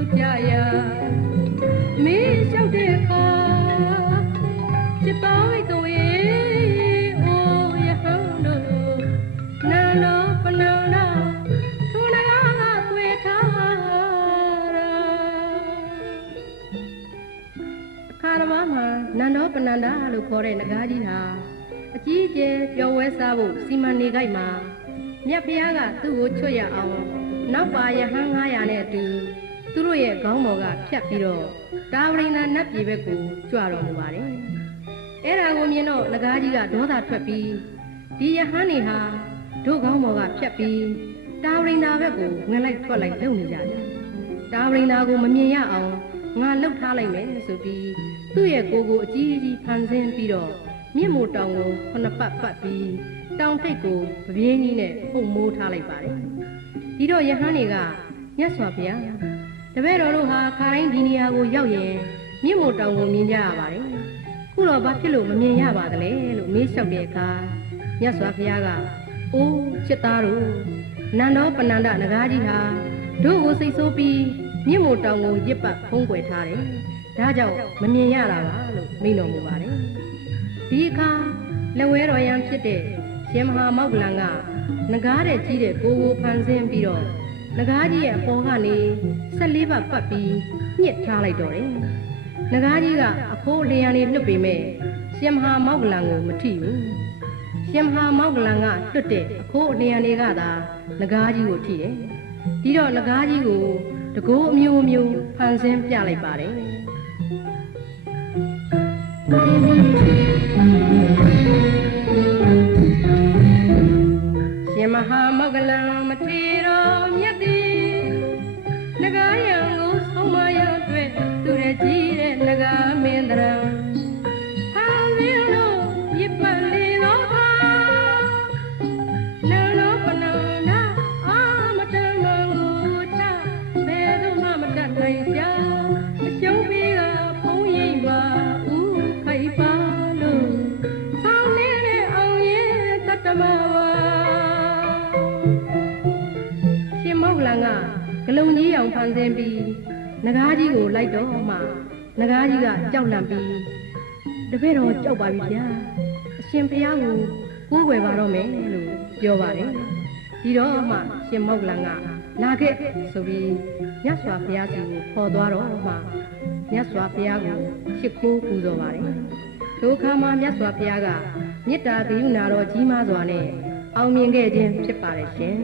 က်ကြရာမင်းလျှောက်တဲ့အခါจิตပေါင်းသွေးအိုးရဟန်းတို့နန္ဒောပနန္ဒထုံနာကသွေထားရာအခါတော်မှာနန္ဒောပနန္ဒလို့ခေါ်တဲ့နဂါးကြီးဟာအကြီးအကျယ်ပျော်ဝဲစားဖို့စီမံနေကြမှာမြတ်ဖျားကသူ့ကိုချွတ်ရအောင်နောက်ပါရဟန်း900နဲ့အတူသူတို့ရဲ့ခေါင်းပေါ်ကဖြတ်ပြီးတော့တာဝရိန္ဒာနတ်ပြည်ဘက်ကိုကြွတော်မူပါတယ်။အဲ့ဒါကိုမြင်တော့နဂါးကြီးကဒေါသထွက်ပြီးဒီရဟန်းနေဟာတို့ခေါင်းပေါ်ကဖြတ်ပြီးတာဝရိန္ဒာဘက်ကိုဝင်လိုက်ထွက်လိုက်လုပ်နေကြတယ်။တာဝရိန္ဒာကိုမမြင်ရအောင်ငါလှုပ်ထားလိုက်မယ်ဆိုပြီးသူ့ရဲ့ကိုယ်ကိုအကြီးကြီးဖန်ဆင်းပြီးတော့မြင့်မို့တောင်ကို9ပတ်ပတ်ပြီးတောင်ထိပ်ကိုပပြင်းကြီးနဲ့ပုံမိုးထားလိုက်ပါတယ်။ဒီတော့ယဟန်တွေကမြတ်စွာဘုရားတပည့်တော်တို့ဟာခါတိုင်းဒီနေရာကိုရောက်ရင်မြင့်မို့တောင်ကိုမြင်ကြရပါတယ်။ခုတော့ဘာဖြစ်လို့မမြင်ရပါသလဲလို့မေးလျှောက်တဲ့အခါမြတ်စွာဘုရားကအိုးချစ်သားတို့နန္ဒောပနန္ဒနဂါးကြီးဟာတို့ကိုစိတ်ဆိုးပြီးမြင့်မို့တောင်ကိုရစ်ပတ်ဖုံးကွယ်ထားတယ်။ဒါကြောင့်မမြင်ရတာပါလို့မိန့်တော်မူပါတယ်။ဒီအခါလက်ဝဲတော်ရန်ဖြစ်တဲ့ရှင်မဟာမောက္ကလန်ကနဂါးတဲ့ကြီးတဲ့ကိုယ်ကိုဖန်ဆင်းပြီးတော့နဂါးကြီးရဲ့အပေါ်ကနေ14ပတ်ပတ်ပြီးညှစ်ထားလိုက်တော့တယ်။နဂါးကြီးကအဖိုးလျံနေလွတ်ပေမဲ့ရှင်မဟာမောက္ကလန်ကိုမထိဘူး။ရှင်မဟာမောက္ကလန်ကလွတ်တဲ့အဖိုးလျံတွေကသာနဂါးကြီးကိုထိတယ်။ဒီတော့နဂါးကြီးကိုတကိုးအမျိုးမျိုးဖန်ဆင်းပြလိုက်ပါတယ်။ရှင်မဟာမောက္ကလန်မထေရမြတ်သည်နဂါယံကိုဆုံးမရအတွက်သူရဲ့ကြီးတဲ့နဂါမင်းတရံဟာမင်းတို့ရစ်ပတ်လေတော့ပါနန္ဒောပနန္ဒအာမတန်ကိုချဘယ်သူမှမတတ်နိုင်ကြအရှုံးပြီးကဖုံးရိပ်ပါဥခိုက်ပါလို့ဆောင်းနေတဲ့အောင်ရဲ့တတ္တမပါရှင်မောက္ကလန်ကဂလုံကြီးအောင်ဖန်ဆင်းပြီးနဂါးကြီးကိုလိုက်တော့မှနဂါးကြီးကကြောက်လန့်ပြီးတပည့်တော်ကြောက်ပါပြီဗျာအရှင်ဘုရားကိုကိုးကွယ်ပါတော့မယ်လို့ပြောပါတယ်ဒီတော့မှရှင်မောက္ကလန်ကလာခဲ့ဆိုပြီးမြတ်စွာဘုရားစီကိုခေါ်သွားတော့မှမြတ်စွာဘုရားကိုရှ िख ိုးပူဇော်ပါတယ်ဒုက္ခမှာမြတ်စွာဘုရားကမေတ္တာကရုဏာတော်ကြီးမားစွာနဲ့အောင်မြင်ခဲ့ခြင်းဖြစ်ပါတယ်ရှင်